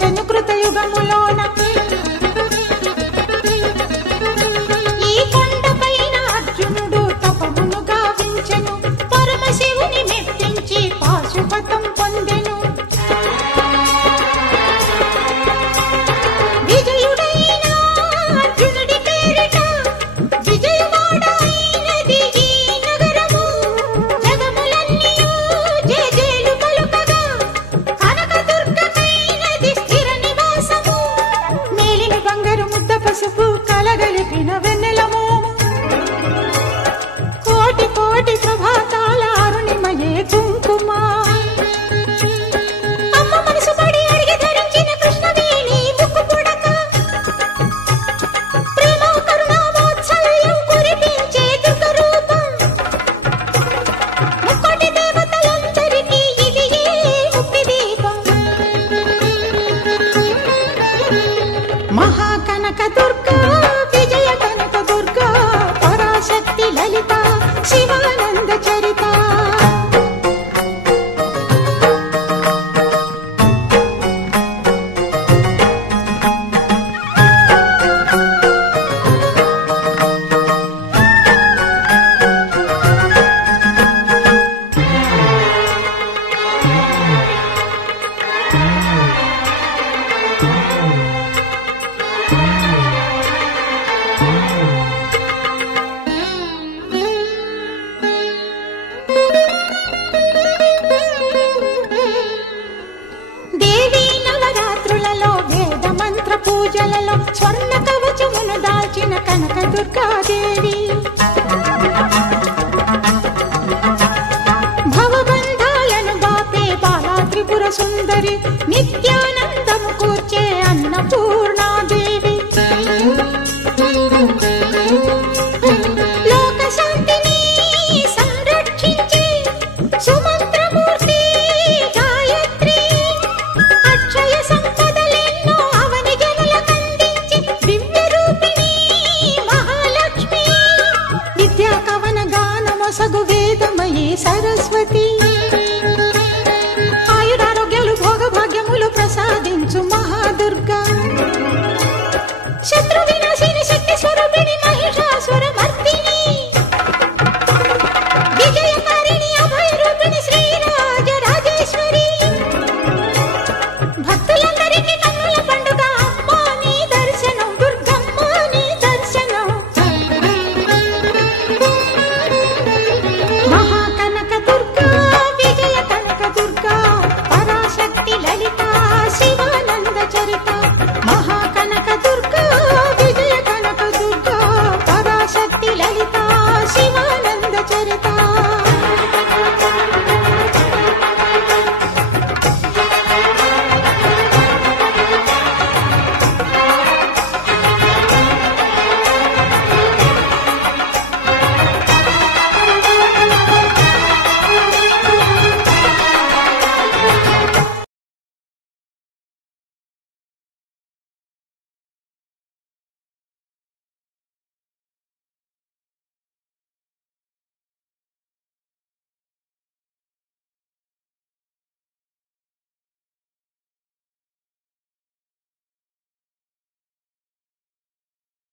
వెలసెను కృతయుగములో नित्या